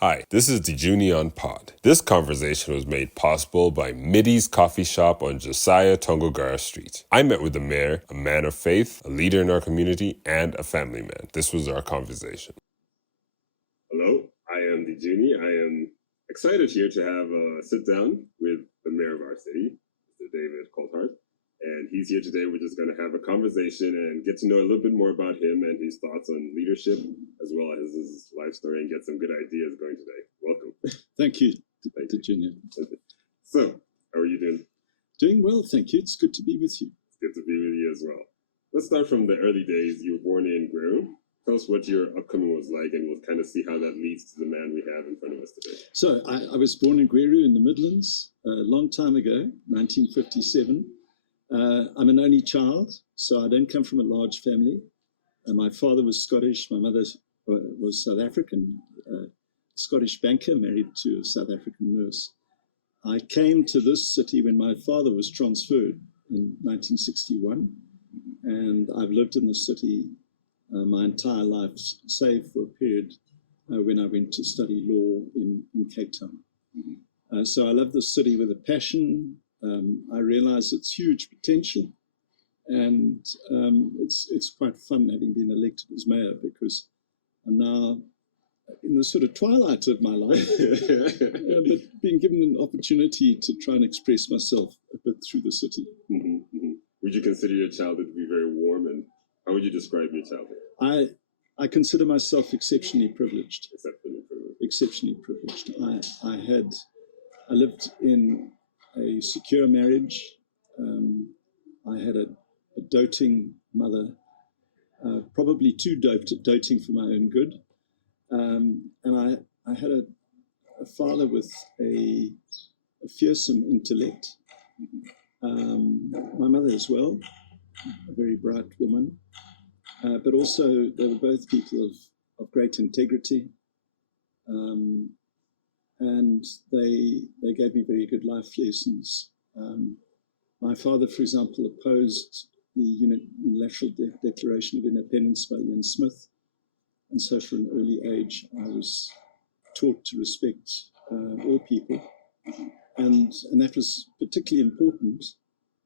Hi, this is the Junior Pod. This conversation was made possible by Middy's coffee shop on Josiah Tongogara Street. I met with the mayor, a man of faith, a leader in our community, and a family man. This was our conversation. Hello, I am the Junior. I am excited here to have a sit down with the mayor of our city, Mr. David Coltart. And he's here today. We're just going to have a conversation and get to know a little bit more about him and his thoughts on leadership, as well as his life story, and get some good ideas going today. Welcome. Thank you, Thank you. Junior. So, how are you doing? Doing well, thank you. It's good to be with you. It's good to be with you as well. Let's start from the early days. You were born in Guerrero. Tell us what your upcoming was like, and we'll kind of see how that leads to the man we have in front of us today. So, I was born in Guerrero in the Midlands a long time ago, 1957. I'm an only child, so I don't come from a large family. My father was Scottish, my mother was South African, Scottish banker married to a South African nurse. I came to this city when my father was transferred in 1961, and I've lived in the city my entire life, save for a period when I went to study law in Cape Town. So I love this city with a passion. I realize it's huge potential, and it's quite fun having been elected as mayor, because I'm now in the sort of twilight of my life, but being given an opportunity to try and express myself a bit through the city. Mm-hmm, mm-hmm. Would you consider your childhood to be very warm, and how would you describe your childhood? I consider myself exceptionally privileged. Exceptionally privileged. Exceptionally privileged. I lived in a secure marriage. I had a doting mother, probably too doting for my own good. And I had a father with a fearsome intellect. My mother as well, a very bright woman. But also they were both people of great integrity. And they gave me very good life lessons. My father, for example, opposed the Unilateral Declaration of Independence by Ian Smith. And so from an early age, I was taught to respect all people. And that was particularly important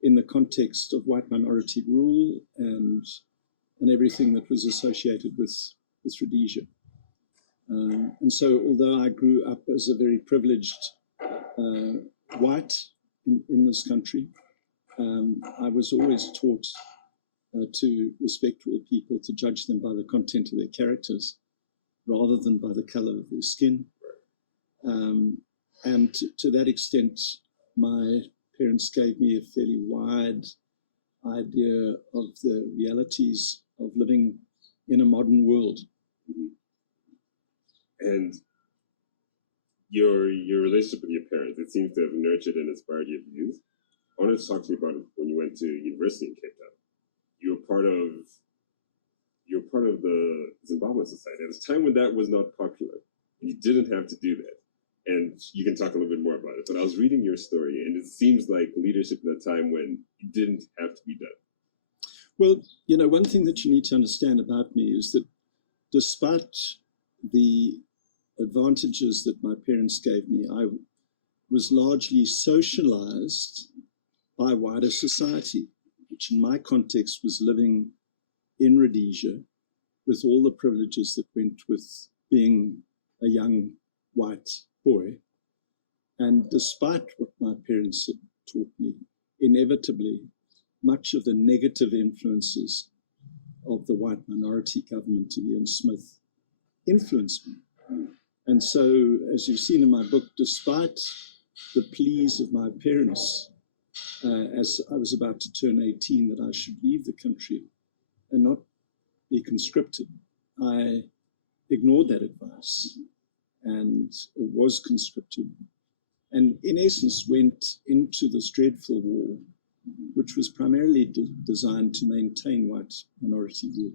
in the context of white minority rule and everything that was associated with Rhodesia. And so although I grew up as a very privileged white in this country, I was always taught to respect all people, to judge them by the content of their characters rather than by the color of their skin. And to that extent, my parents gave me a fairly wide idea of the realities of living in a modern world. And your relationship with your parents, it seems to have nurtured and inspired your views. I wanted to talk to you about when you went to university in Cape Town. You were part of the Zimbabwean Society at a time when that was not popular. You didn't have to do that. And you can talk a little bit more about it. But I was reading your story, and it seems like leadership at a time when it didn't have to be done. Well, one thing that you need to understand about me is that despite the advantages that my parents gave me, I was largely socialized by wider society, which in my context was living in Rhodesia with all the privileges that went with being a young white boy. And despite what my parents had taught me, inevitably, much of the negative influences of the white minority government of Ian Smith influenced me. And so, as you've seen in my book, despite the pleas of my parents, as I was about to turn 18, that I should leave the country and not be conscripted, I ignored that advice and was conscripted, and in essence went into this dreadful war, which was primarily designed to maintain white minority rule.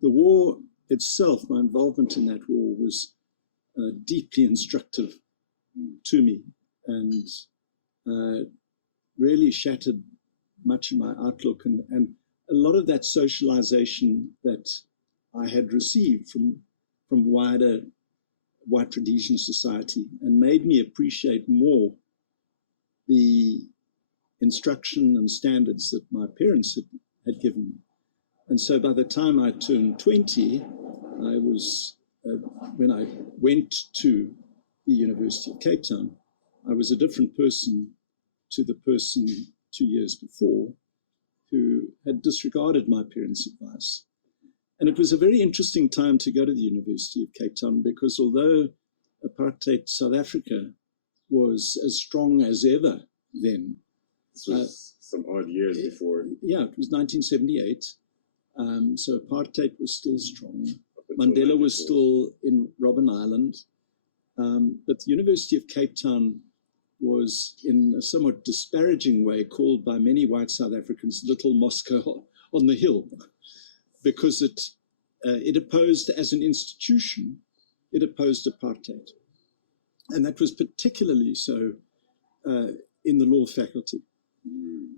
The war itself, my involvement in that war was deeply instructive to me, and really shattered much of my outlook, and a lot of that socialization that I had received from wider white Rhodesian society and made me appreciate more the instruction and standards that my parents had given me. And so by the time I turned 20, I was, when I went to the University of Cape Town, I was a different person to the person 2 years before who had disregarded my parents' advice. And it was a very interesting time to go to the University of Cape Town because although apartheid South Africa was as strong as ever then. This was some odd years before. Yeah, it was 1978. So apartheid was still strong. Mandela was still in Robben Island. But the University of Cape Town was, in a somewhat disparaging way, called by many white South Africans Little Moscow on the Hill, because it opposed, as an institution, it opposed apartheid. And that was particularly so in the law faculty.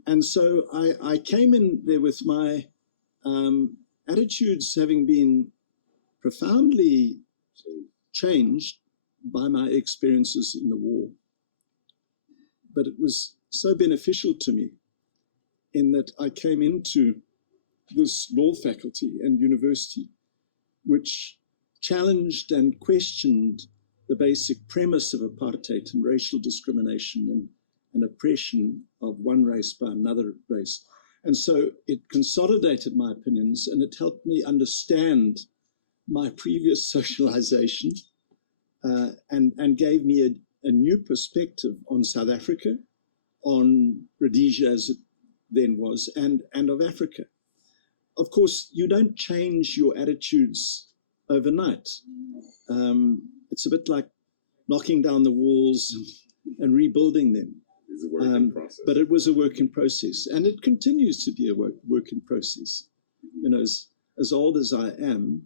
And so I came in there with my attitudes having been profoundly changed by my experiences in the war. But it was so beneficial to me in that I came into this law faculty and university, which challenged and questioned the basic premise of apartheid and racial discrimination and oppression of one race by another race. And so it consolidated my opinions and it helped me understand my previous socialization and gave me a new perspective on South Africa, on Rhodesia as it then was, and of Africa. Of course, you don't change your attitudes overnight. It's a bit like knocking down the walls and rebuilding them. It's a work in process. But it was a work in process, and it continues to be a work in process. You know, as old as I am,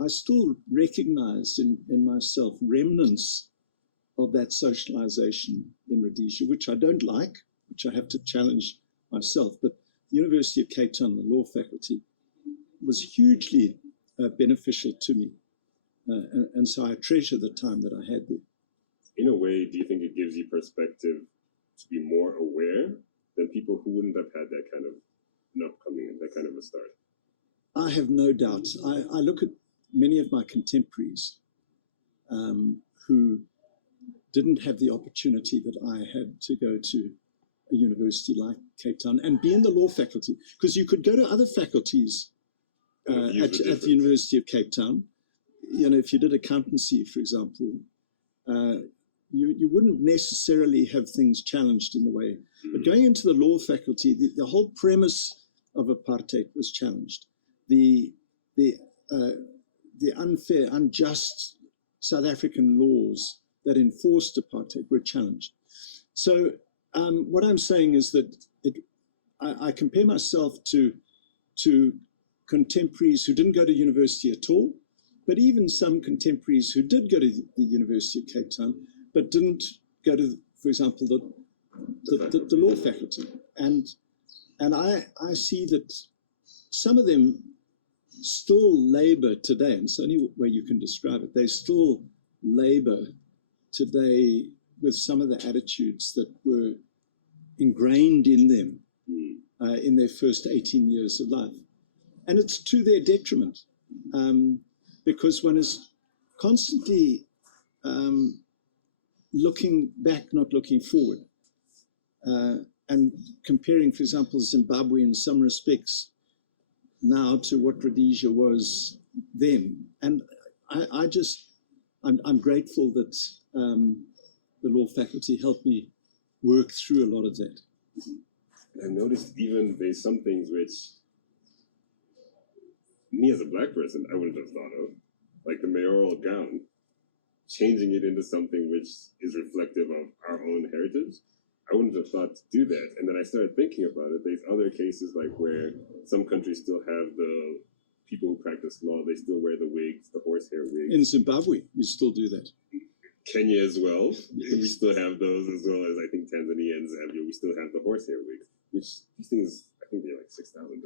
I still recognize in myself remnants of that socialization in Rhodesia, which I don't like, which I have to challenge myself. But the University of Cape Town, the law faculty, was hugely beneficial to me. And so I treasure the time that I had there. In a way, do you think it gives you perspective to be more aware than people who wouldn't have had that kind of an upcoming and that kind of a start? I have no doubt. I look at many of my contemporaries who didn't have the opportunity that I had to go to a university like Cape Town and be in the law faculty, because you could go to other faculties at the University of Cape Town. You know, if you did accountancy, for example, you wouldn't necessarily have things challenged in the way. But going into the law faculty, the whole premise of apartheid was challenged. The unfair, unjust South African laws that enforced apartheid were challenged. So what I'm saying is that I compare myself to contemporaries who didn't go to university at all, but even some contemporaries who did go to the University of Cape Town, but didn't go to, for example, the law faculty. And I see that some of them still labor today, and it's the only way you can describe it, they still labor today with some of the attitudes that were ingrained in them in their first 18 years of life. And it's to their detriment, because one is constantly looking back, not looking forward, and comparing, for example, Zimbabwe in some respects now to what Rhodesia was then. And I'm grateful that the law faculty helped me work through a lot of that. I've noticed even there's some things which me as a black person, I wouldn't have thought of, like the mayoral gown, changing it into something which is reflective of our own heritage. I wouldn't have thought to do that. And then I started thinking about it. There's other cases like where some countries still have the people who practice law, they still wear the wigs, the horsehair wigs. In Zimbabwe, we still do that. Kenya as well. Yes. We still have those, as well as I think Tanzania and Zambia. We still have the horsehair wigs, which these things, I think they're like $6,000.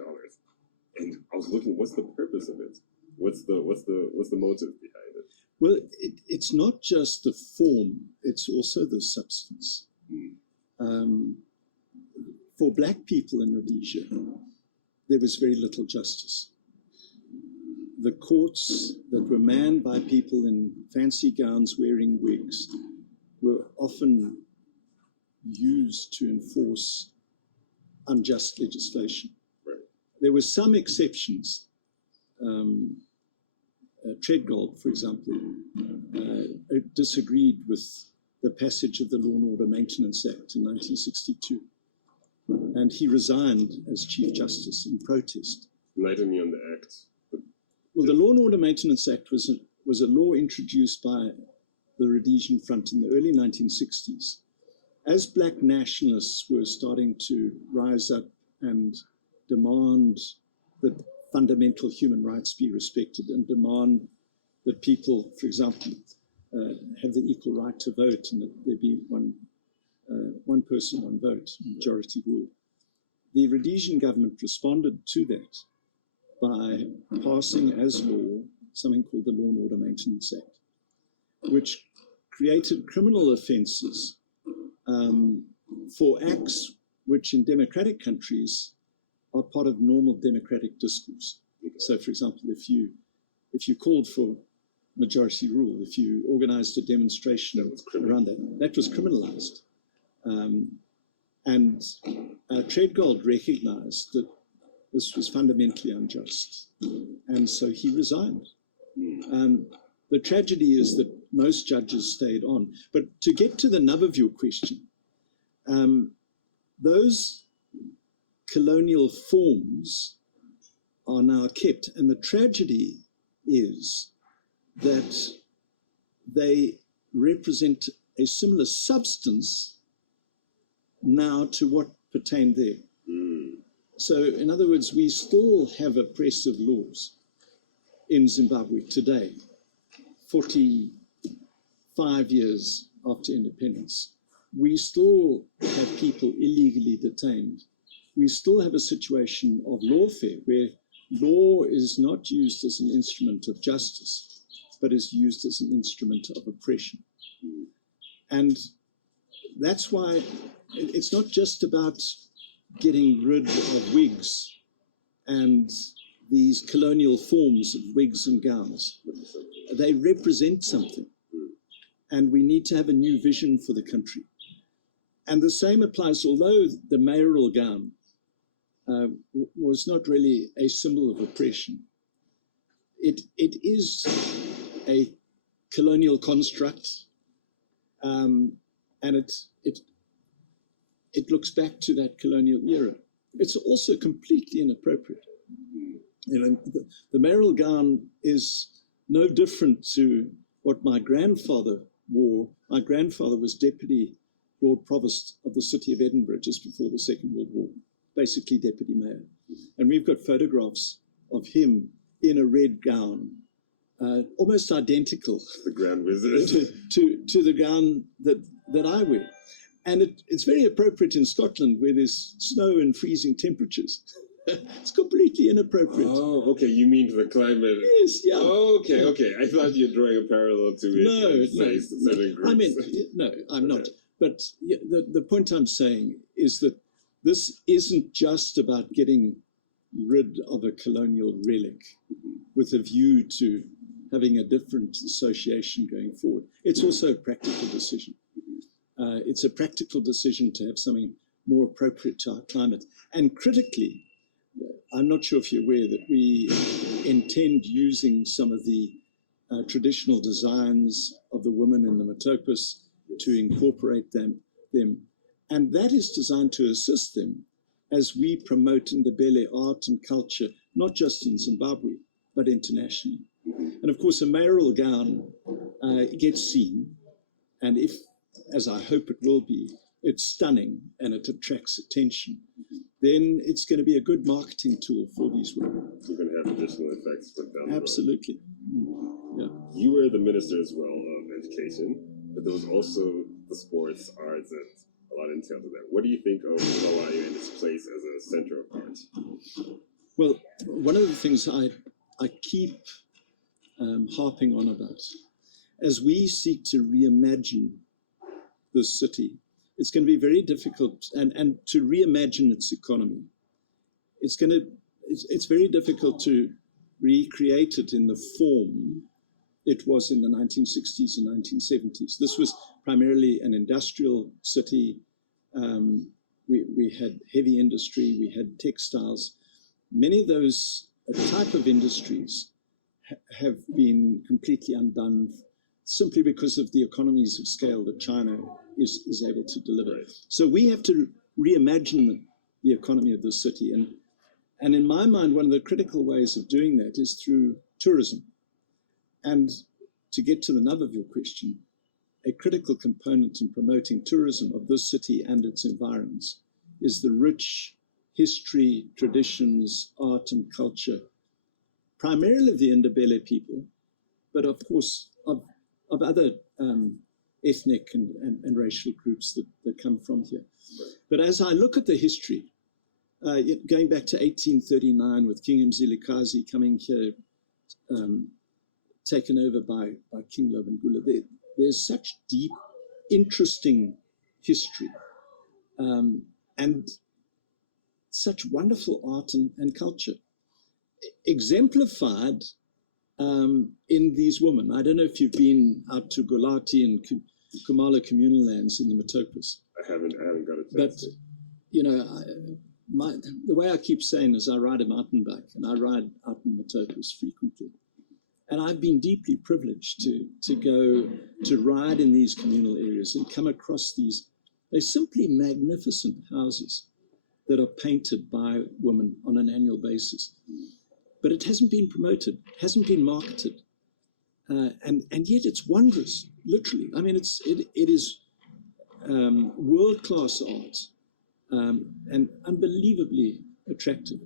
And I was looking, what's the purpose of it? What's the motive behind it? Well, it's not just the form, it's also the substance. For Black people in Rhodesia, there was very little justice. The courts that were manned by people in fancy gowns wearing wigs were often used to enforce unjust legislation. Right. There were some exceptions. Treadgold, for example, disagreed with the passage of the Law and Order Maintenance Act in 1962. And he resigned as Chief Justice in protest. Enlighten me on the act. Well, the Law and Order Maintenance Act was a law introduced by the Rhodesian Front in the early 1960s. As Black nationalists were starting to rise up and demand that fundamental human rights be respected and demand that people, for example, have the equal right to vote and that there be one person, one vote, majority rule. The Rhodesian government responded to that by passing as law something called the Law and Order Maintenance Act, which created criminal offences for acts which in democratic countries are part of normal democratic discourse. So, for example, if you called for majority rule, if you organized a demonstration around that was criminalized. And Treadgold recognized that this was fundamentally unjust. And so he resigned. The tragedy is that most judges stayed on. But to get to the nub of your question, those colonial forms are now kept. And the tragedy is that they represent a similar substance now to what pertained there. So, in other words, we still have oppressive laws in Zimbabwe today, 45 years after independence. We still have people illegally detained. We still have a situation of lawfare where law is not used as an instrument of justice, but is used as an instrument of oppression. And that's why it's not just about getting rid of wigs and these colonial forms of wigs and gowns. They represent something. And we need to have a new vision for the country. And the same applies, although the mayoral gown was not really a symbol of oppression. It is a colonial construct, and it looks back to that colonial era. It's also completely inappropriate. You know, the mayoral gown is no different to what my grandfather wore. My grandfather was Deputy Lord Provost of the city of Edinburgh just before the Second World War, basically Deputy Mayor. And we've got photographs of him in a red gown, almost identical The Grand Wizard. to the gown that I wear. And it's very appropriate in Scotland where there's snow and freezing temperatures. It's completely inappropriate. Oh, okay. You mean the climate? Yes, yeah. Oh, okay, okay. I thought you were drawing a parallel to it. No. Certain groups. I mean, no, I'm not. But yeah, the point I'm saying is that this isn't just about getting rid of a colonial relic with a view to having a different association going forward. It's also a practical decision. It's a practical decision to have something more appropriate to our climate. And critically, I'm not sure if you're aware that we intend using some of the traditional designs of the women in the Matopus to incorporate them. And that is designed to assist them as we promote Ndebele art and culture, not just in Zimbabwe, but internationally. And of course, a mayoral gown gets seen, and if, as I hope it will be, it's stunning and it attracts attention, then it's going to be a good marketing tool for these women. You're going to have additional effects for down the road. Absolutely. Yeah. You were the minister as well of education, but there was also the sports, arts, and a lot entailed in that. What do you think of Bulawayo and its place as a center of art? Well, one of the things I keep harping on about as we seek to reimagine this city, it's going to be very difficult, and to reimagine its economy. It's very difficult to recreate it in the form it was in the 1960s and 1970s. This was primarily an industrial city. We had heavy industry, we had textiles. Many of those type of industries have been completely undone simply because of the economies of scale that China is able to deliver. Right. So we have to reimagine the economy of the city. And in my mind, one of the critical ways of doing that is through tourism. And to get to the nub of your question, a critical component in promoting tourism of this city and its environs is the rich history, traditions, art and culture, primarily of the Ndebele people, but of course of other ethnic and racial groups that come from here. But as I look at the history, going back to 1839 with King Mzilikazi coming here, taken over by King Lobengula, there's such deep, interesting history and such wonderful art and culture, exemplified in these women. I don't know if you've been out to Golati and Kumalo communal lands in the Matopus. I haven't got a chance. But, you know, the way I keep saying is I ride a mountain bike, and I ride out in Matopus frequently. And I've been deeply privileged to go to ride in these communal areas and come across these, they're simply magnificent houses that are painted by women on an annual basis. But it hasn't been promoted, hasn't been marketed. And yet it's wondrous, literally. I mean, it is world-class art and unbelievably attractive.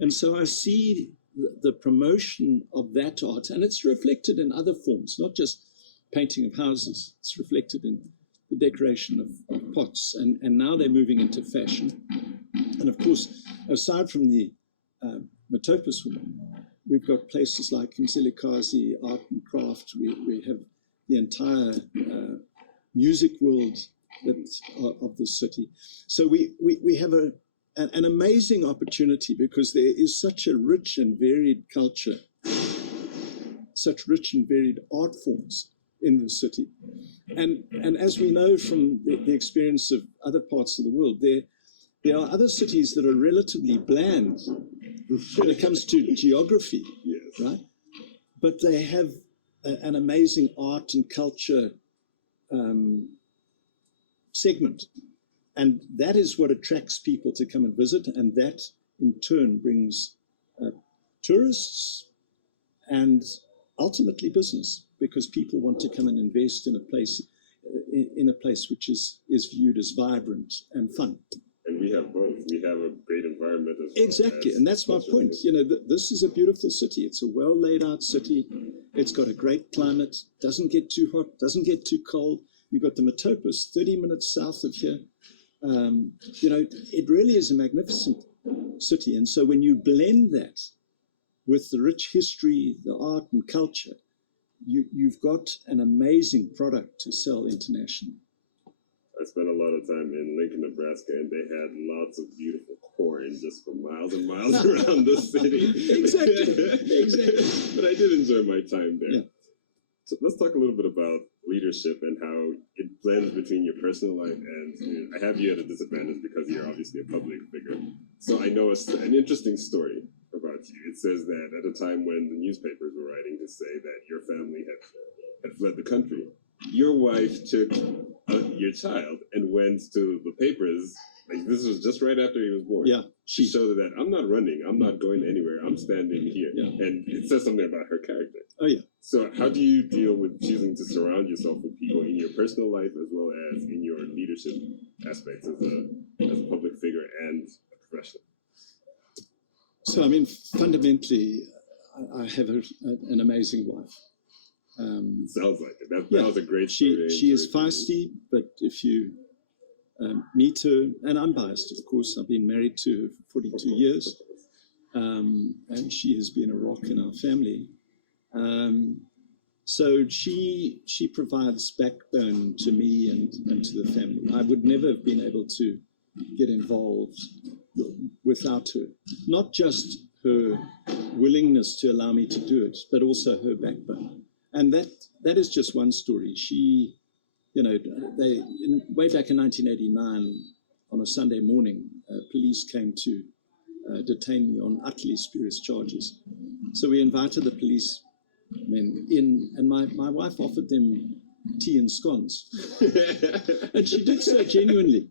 And so I see the promotion of that art, and it's reflected in other forms, not just painting of houses. It's reflected in the decoration of pots, and now they're moving into fashion. And of course, aside from the Matopus women, we've got places like Mzilikazi, art and craft. We have the entire music world of the city. So we have an amazing opportunity, because there is such a rich and varied culture, such rich and varied art forms in the city. And as we know from the experience of other parts of the world, there are other cities that are relatively bland when it comes to geography, Yes. right? But they have an amazing art and culture segment. And that is what attracts people to come and visit. And that in turn brings tourists and ultimately business, because people want to come and invest in a place which is viewed as vibrant and fun. And we have both. We have a great environment as well. Exactly, and that's my point. You know, this is a beautiful city. It's a well laid out city. It's got a great climate. Doesn't get too hot. Doesn't get too cold. You've got the Matopus, 30 minutes south of here. You know, it really is a magnificent city. And so when you blend that with the rich history, the art and culture, you've got an amazing product to sell internationally. I spent a lot of time in Lincoln, Nebraska, and they had lots of beautiful corn just for miles and miles around the city. Exactly. But I did enjoy my time there. Yeah. So let's talk a little bit about leadership and how it blends between your personal life and I have you at a disadvantage because you're obviously a public figure. So I know an interesting story about you. It says that at a time when the newspapers were writing to say that your family had fled the country, your wife took your child and went to the papers. Like, this was just right after he was born. Yeah. She showed that I'm not running, I'm not going anywhere, I'm standing here. Yeah. And it says something about her character. Oh, yeah. So how do you deal with choosing to surround yourself with people in your personal life as well as in your leadership aspects as a public figure and a professional? So, I mean, fundamentally, I have an amazing wife. It sounds like it. That was a great story. She is feisty, but if you meet her, and I'm biased, of course, I've been married to her for 42 years, and she has been a rock in our family. So she provides backbone to me and to the family. I would never have been able to get involved without her. Not just her willingness to allow me to do it, but also her backbone. And that is just one story. She, way back in 1989, on a Sunday morning, police came to detain me on utterly spurious charges. So we invited the police men in, and my wife offered them tea and scones. And she did so genuinely.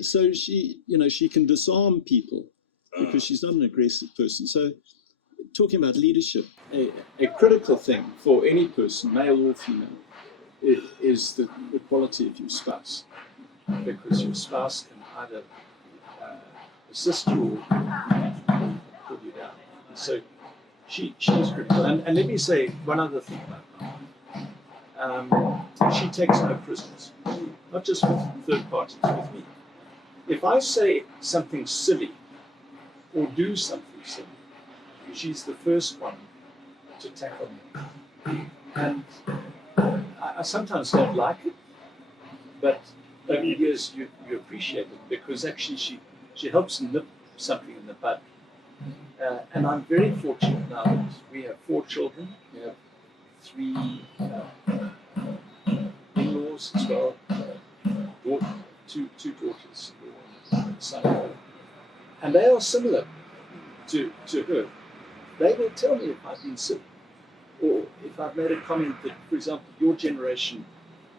So she can disarm people because she's not an aggressive person. So talking about leadership, a critical thing for any person, male or female, is the quality of your spouse. Because your spouse can either assist you or pull you down. And so she's critical. And let me say one other thing about her. She takes no prisoners, not just with third parties, with me. If I say something silly or do something silly, she's the first one to tackle me. And I sometimes don't like it, but over the years you appreciate it because actually she helps nip something in the bud. And I'm very fortunate now that we have 4 children. We have 3 in-laws as well, two daughters, son. And they are similar to her. They will tell me if I've been silly or if I've made a comment that, for example, your generation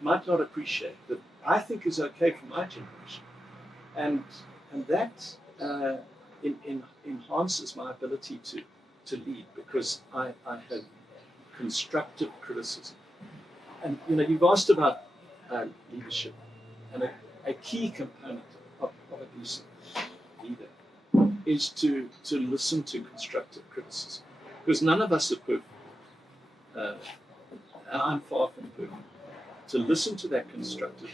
might not appreciate that I think is okay for my generation. And that enhances my ability to lead because I have constructive criticism. And you've asked about leadership, and a key component of a decent leader is to listen to constructive criticism, because none of us are perfect. And I'm far from perfect. To listen to that constructive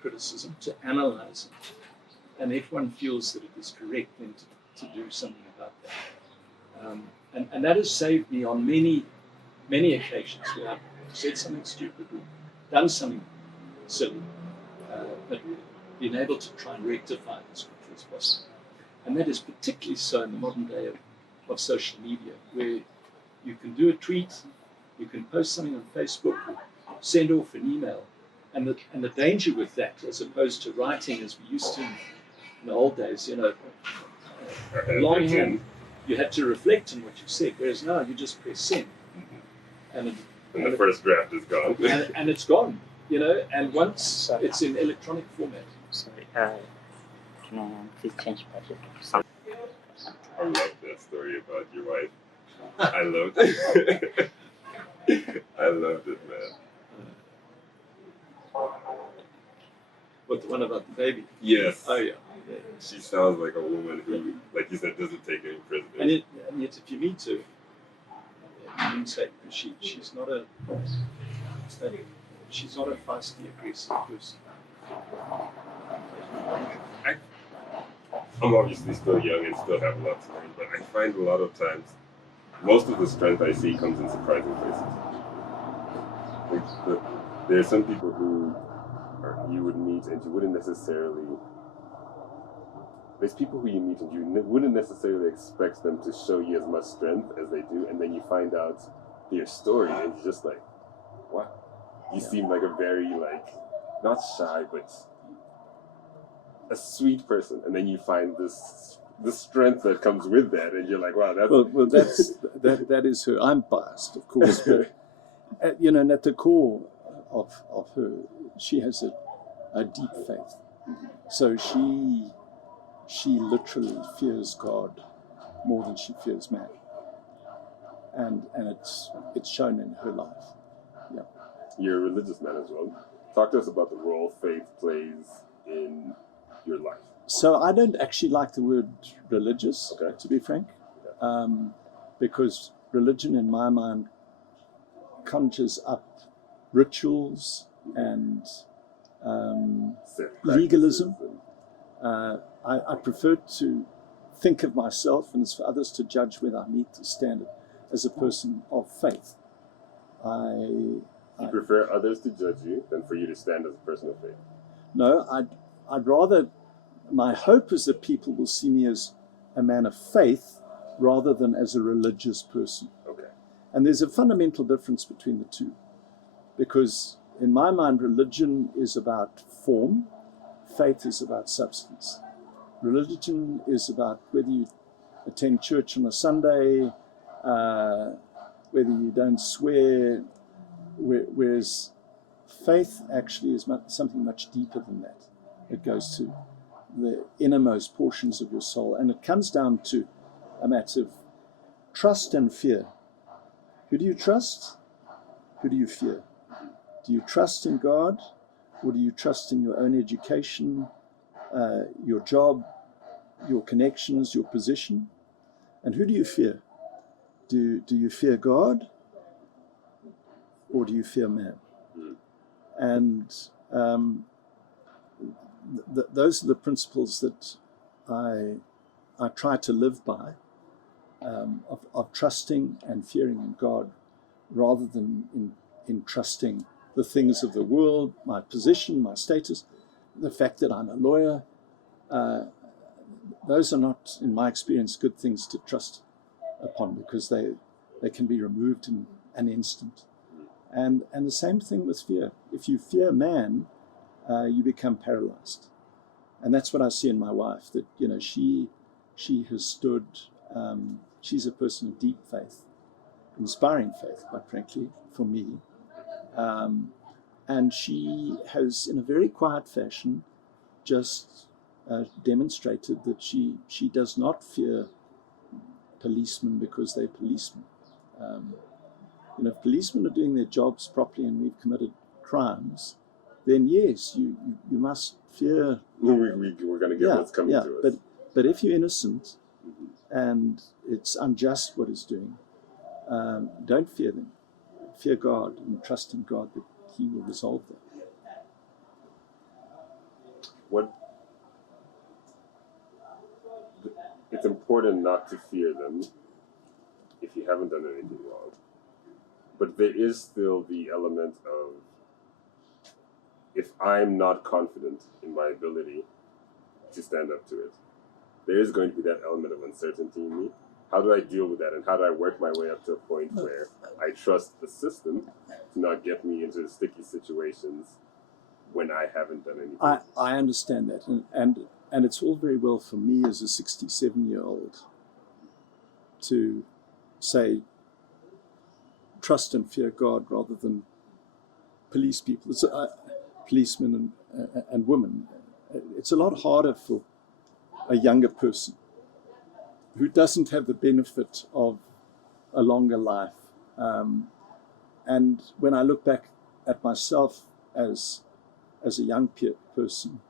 criticism, to analyze it, and if one feels that it is correct, then to do something about that. And that has saved me on many occasions where I've said something stupid or done something silly, but been able to try and rectify it as quickly as possible. And that is particularly so in the modern day of social media, where you can do a tweet, you can post something on Facebook, send off an email, and the danger with that, as opposed to writing as we used to in the old days, longhand, you had to reflect on what you said, whereas now you just press send, and the first draft is gone, and it's gone, and once it's in electronic format. Sorry, can I please change budget? I love that story about your wife. I loved it. I loved it, man. What, the one about the baby? Yes. Oh, yeah. She sounds like a woman who, like you said, doesn't take any prisoners. And yet if you meet her, you wouldn't say, she's not a feisty, aggressive person. I'm obviously still young and still have a lot to learn, but I find a lot of times most of the strength I see comes in surprising places. There are some people who you would meet and you wouldn't necessarily. There's people who you meet and you wouldn't necessarily expect them to show you as much strength as they do, and then you find out their story and you're just like, wow. You seem like a very, not shy, but a sweet person, and then you find the strength that comes with that, and you're like, wow, that's that is her. I'm biased, of course, but and at the core of her, she has a deep faith. So she literally fears God more than she fears man, and it's shown in her life. Yeah. You're a religious man as well. Talk to us about the role faith plays in your life. So I don't actually like the word religious, to be frank, because religion in my mind conjures up rituals and legalism. I prefer to think of myself, and it's for others to judge whether I meet the standard, as a person of faith. You prefer others to judge you than for you to stand as a person of faith? No, I'd rather, my hope is that people will see me as a man of faith rather than as a religious person. Okay. And there's a fundamental difference between the two, because in my mind, religion is about form, faith is about substance. Religion is about whether you attend church on a Sunday, whether you don't swear, whereas faith actually is something much deeper than that. It goes to the innermost portions of your soul, and it comes down to a matter of trust and fear. Who do you trust? Who do you fear? Do you trust in God, or do you trust in your own education, your job, your connections, your position? And who do you fear? Do you fear God, or do you fear man? And those are the principles that I try to live by, of trusting and fearing in God rather than in trusting the things of the world, my position, my status, the fact that I'm a lawyer. Those are not, in my experience, good things to trust upon, because they can be removed in an instant. And the same thing with fear. If you fear man, you become paralyzed. And that's what I see in my wife, that, you know, she has stood, she's a person of deep faith, inspiring faith, quite frankly, for me. And she has, in a very quiet fashion, just demonstrated that she does not fear policemen because they're policemen. You know, if policemen are doing their jobs properly and we've committed crimes, then yes, you must fear. We're going to get what's coming to us. But if you're innocent and it's unjust what it's doing, don't fear them. Fear God and trust in God that He will resolve that. It's important not to fear them if you haven't done anything wrong. But there is still the element of, if I'm not confident in my ability to stand up to it, there is going to be that element of uncertainty in me. How do I deal with that, and how do I work my way up to a point where I trust the system to not get me into sticky situations when I haven't done anything? I understand that, and it's all very well for me as a 67-year-old to say trust and fear God rather than police people. It's, policemen and women. It's a lot harder for a younger person who doesn't have the benefit of a longer life. And when I look back at myself as a young person,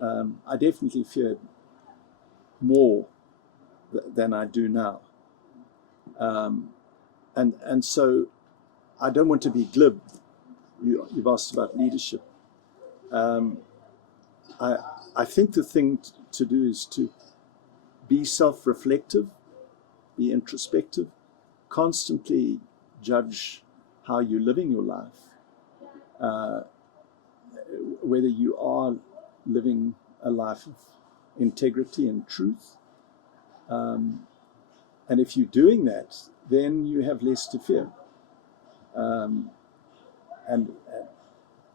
I definitely feared more than I do now. And so I don't want to be glib. You've asked about leadership. I think the thing to do is to be self-reflective, be introspective, constantly judge how you're living your life, whether you are living a life of integrity and truth. And if you're doing that, then you have less to fear. And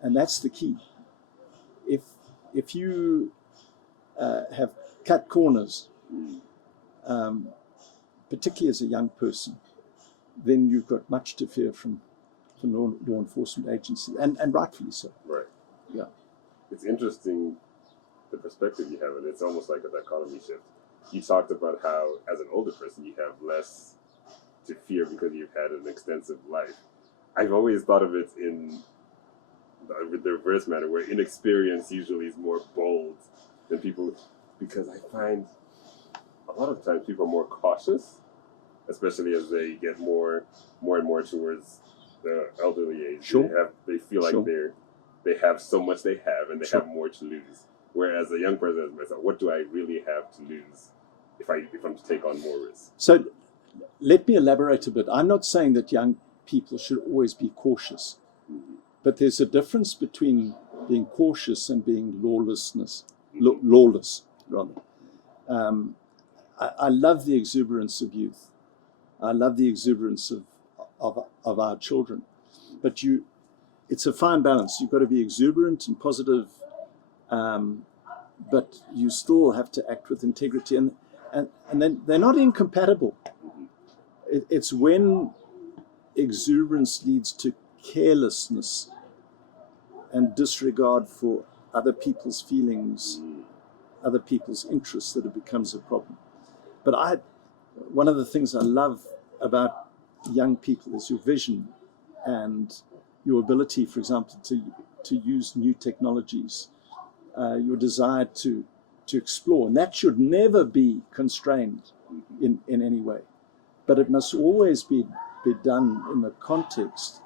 that's the key. If you have cut corners, particularly as a young person, then you've got much to fear from law enforcement agencies, and rightfully so. Right. Yeah. It's interesting, the perspective you have, and it's almost like a dichotomy shift. You talked about how, as an older person, you have less to fear because you've had an extensive life. I've always thought of it in the reverse manner, where inexperience usually is more bold than people, because I find a lot of times people are more cautious, especially as they get more and more towards the elderly age. Sure. They feel like they have so much they have, and they have more to lose. Whereas a young person as myself, what do I really have to lose if I'm to take on more risk? So let me elaborate a bit. I'm not saying that young people should always be cautious. But there's a difference between being cautious and being lawless, rather. I love the exuberance of youth. I love the exuberance of our children. But it's a fine balance. You've got to be exuberant and positive, but you still have to act with integrity. And then they're not incompatible. It's when exuberance leads to carelessness and disregard for other people's feelings, other people's interests, that it becomes a problem. But one of the things I love about young people is your vision and your ability, for example, to use new technologies, your desire to explore. And that should never be constrained in any way. But it must always be done in the context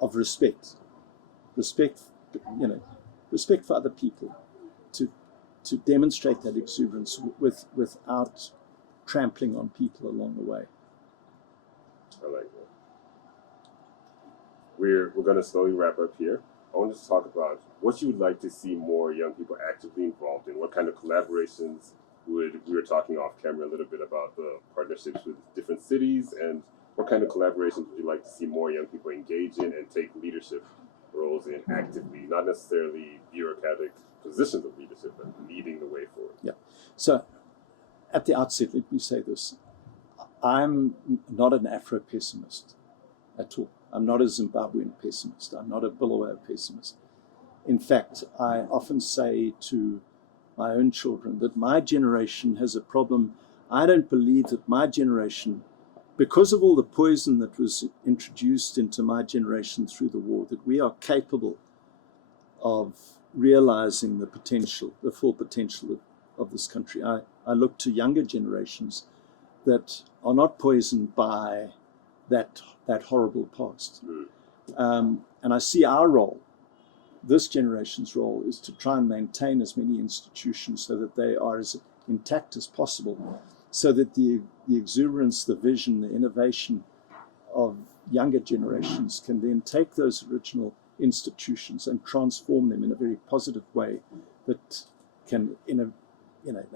of respect. Respect for other people, to demonstrate that exuberance without trampling on people along the way. I like that. We're going to slowly wrap up here. I want to talk about what you would like to see more young people actively involved in. What kind of collaborations we were talking off camera a little bit about the partnerships with different cities, and what kind of collaborations would you like to see more young people engage in and take leadership roles in actively, not necessarily bureaucratic positions of leadership, but leading the way forward? Yeah. So at the outset, let me say this. I'm not an Afro-pessimist at all. I'm not a Zimbabwean pessimist. I'm not a Bulawayo pessimist. In fact, I often say to my own children that my generation has a problem. I don't believe that my generation, because of all the poison that was introduced into my generation through the war, that we are capable of realizing the potential, the full potential of this country. I look to younger generations that are not poisoned by that horrible past. And I see our role, this generation's role, is to try and maintain as many institutions so that they are as intact as possible, so that the exuberance, the vision, the innovation of younger generations can then take those original institutions and transform them in a very positive way that can, in an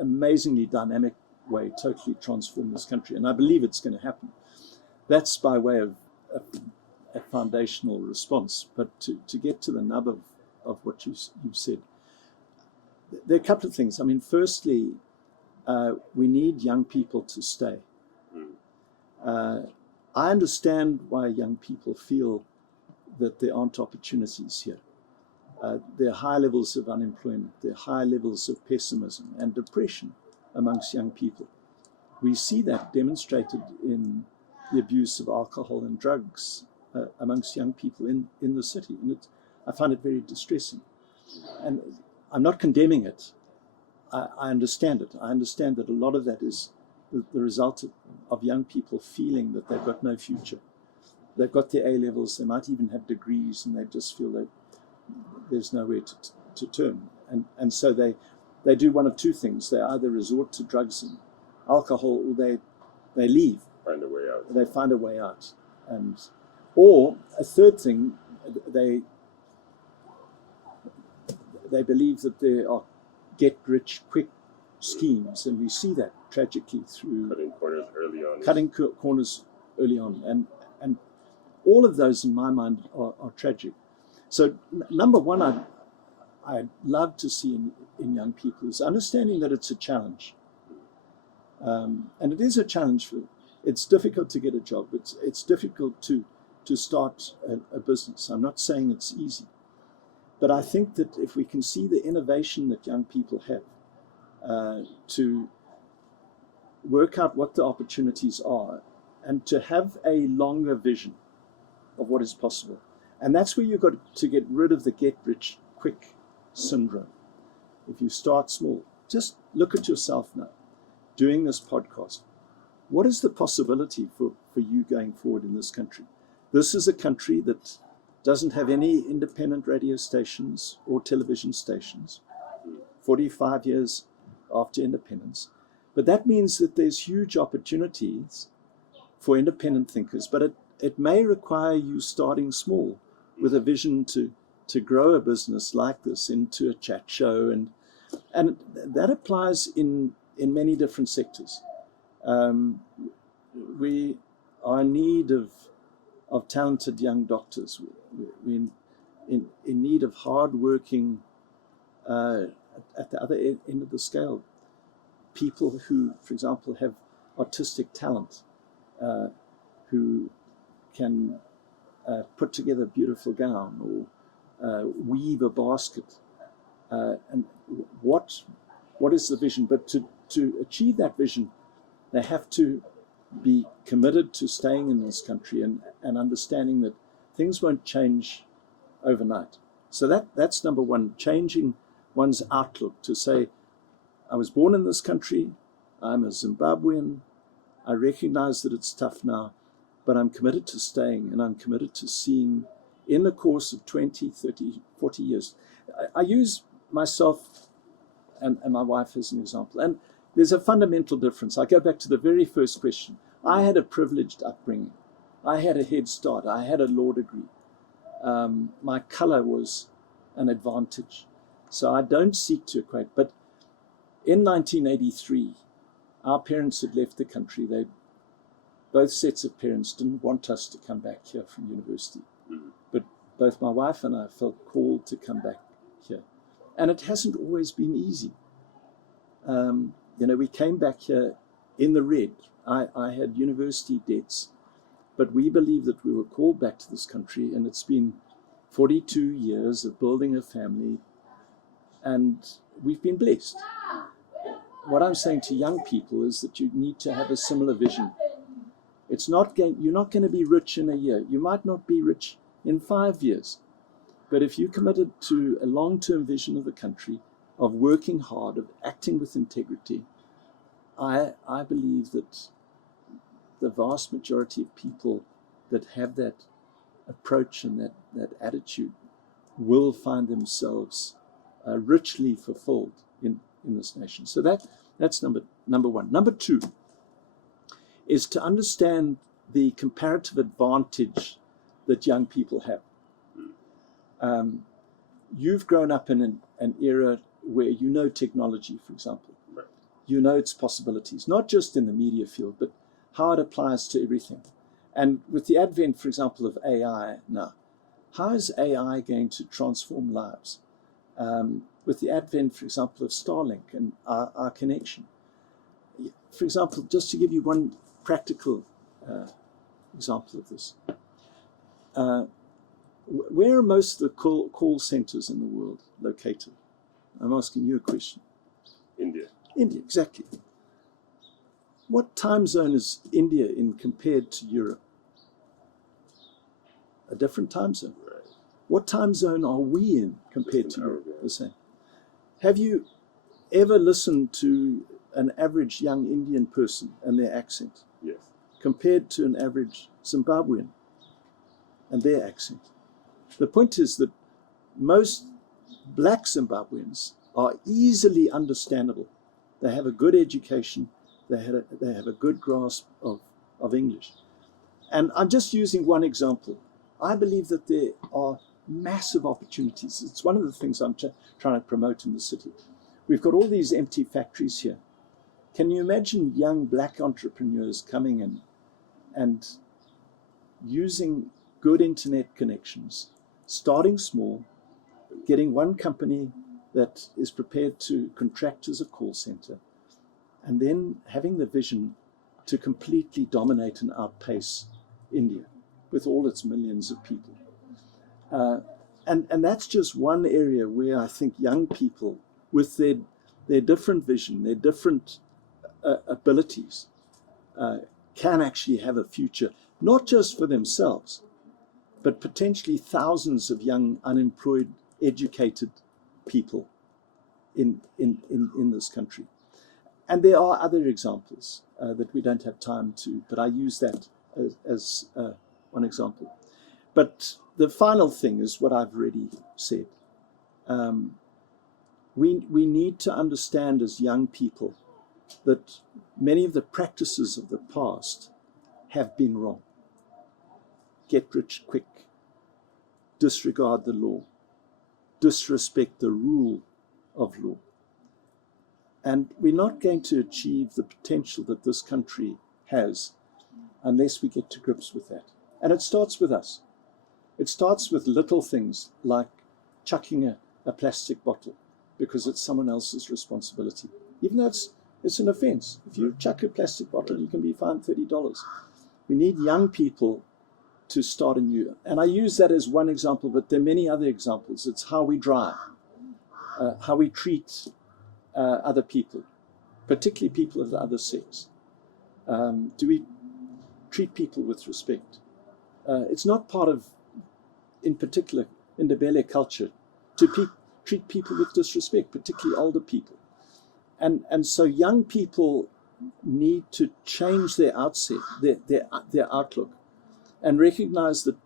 amazingly dynamic way, totally transform this country. And I believe it's going to happen. That's by way of a foundational response. But to get to the nub of what you've said, there are a couple of things. I mean, firstly, we need young people to stay. I understand why young people feel that there aren't opportunities here. There are high levels of unemployment. There are high levels of pessimism and depression amongst young people. We see that demonstrated in the abuse of alcohol and drugs amongst young people in the city. And I find it very distressing. And I'm not condemning it. I understand it. I understand that a lot of that is the result of young people feeling that they've got no future. They've got their A levels, they might even have degrees, and they just feel that there's nowhere to turn. And so they do one of two things. They either resort to drugs and alcohol, or they leave. Find a way out. They find a way out. Or a third thing, they believe that there are get-rich-quick schemes, and we see that tragically through cutting corners early on. And all of those, in my mind, are tragic. So number one, I'd love to see in young people is understanding that it's a challenge. And it is a challenge. It's difficult to get a job. It's difficult to start a business. I'm not saying it's easy. But I think that if we can see the innovation that young people have, to work out what the opportunities are, and to have a longer vision of what is possible. And that's where you've got to get rid of the get-rich-quick syndrome. If you start small, just look at yourself now, doing this podcast. What is the possibility for you going forward in this country? This is a country that doesn't have any independent radio stations or television stations, 45 years after independence. But that means that there's huge opportunities for independent thinkers, but it may require you starting small with a vision to grow a business like this into a chat show, and that applies in many different sectors. We are in need of talented young doctors. We're in need of hard-working, at the other end of the scale, people who, for example, have artistic talent, who can put together a beautiful gown or weave a basket. And what is the vision? But to achieve that vision, they have to be committed to staying in this country and understanding that things won't change overnight. So that's number one, changing one's outlook to say, I was born in this country, I'm a Zimbabwean, I recognize that it's tough now, but I'm committed to staying, and I'm committed to seeing in the course of 20, 30, 40 years. I use myself and my wife as an example. And there's a fundamental difference. I go back to the very first question. I had a privileged upbringing. I had a head start. I had a law degree. My color was an advantage. So I don't seek to equate. But in 1983, our parents had left the country. Both sets of parents didn't want us to come back here from university. But both my wife and I felt called to come back here. And it hasn't always been easy. We came back here in the red. I had university debts, but we believe that we were called back to this country, and it's been 42 years of building a family, and we've been blessed. What I'm saying to young people is that you need to have a similar vision. You're not going to be rich in a year. You might not be rich in 5 years. But if you're committed to a long-term vision of the country, of working hard, of acting with integrity, I believe that the vast majority of people that have that approach and that attitude will find themselves richly fulfilled in this nation. So that's number one. Number two is to understand the comparative advantage that young people have. You've grown up in an era where you know technology, for example. Right. You know its possibilities, not just in the media field, but how it applies to everything. And with the advent, for example, of AI now, how is AI going to transform lives? With the advent, for example, of Starlink and our connection. For example, just to give you one practical example of this. Where are most of the call centers in the world located? I'm asking you a question. India. India, exactly. What time zone is India in compared to Europe? A different time zone. Right. What time zone are we in compared to Europe? The same. Have you ever listened to an average young Indian person and their accent? Yes. Compared to an average Zimbabwean and their accent? The point is that most black Zimbabweans are easily understandable. They have a good education. They have a good grasp of English. And I'm just using one example. I believe that there are massive opportunities. It's one of the things I'm trying to promote in the city. We've got all these empty factories here. Can you imagine young black entrepreneurs coming in and using good internet connections, starting small, getting one company that is prepared to contract as a call center, and then having the vision to completely dominate and outpace India with all its millions of people. And that's just one area where I think young people, with their different vision, their different abilities, can actually have a future, not just for themselves, but potentially thousands of young, unemployed, educated people in this country. And there are other examples that we don't have time to, but I use that as one example. But the final thing is what I've already said. We need to understand as young people that many of the practices of the past have been wrong. get rich quick, disregard the law, disrespect the rule of law. And we're not going to achieve the potential that this country has unless we get to grips with that. And it starts with us. It starts with little things like chucking a plastic bottle because it's someone else's responsibility. Even though it's an offense. If you chuck a plastic bottle, you can be fined $30. We need young people to start anew. And I use that as one example, but there are many other examples. It's how we drive, how we treat other people, particularly people of the other sex. Do we treat people with respect? It's not part of, in particular, in the Ndebele culture, to treat people with disrespect, particularly older people. And so young people need to change their outset, their outlook, and recognize that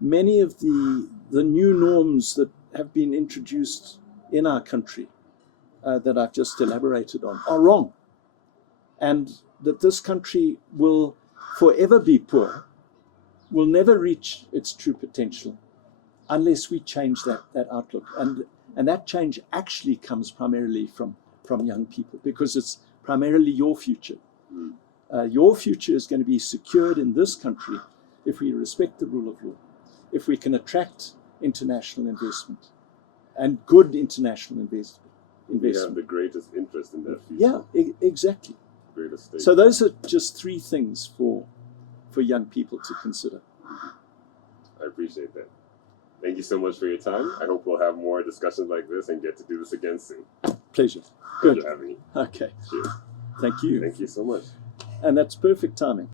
many of the new norms that have been introduced in our country that I've just elaborated on are wrong. And that this country will forever be poor, will never reach its true potential unless we change that outlook. And that change actually comes primarily from young people, because it's primarily your future. Your future is going to be secured in this country if we respect the rule of law, if we can attract international investment and good international investment. We have the greatest interest in that future. Yeah, exactly. Greatest state. So those are just three things for young people to consider. I appreciate that. Thank you so much for your time. I hope we'll have more discussions like this and get to do this again soon. Pleasure. Good. Thank you for having me. Okay. Cheers. Thank you. Thank you so much. And that's perfect timing.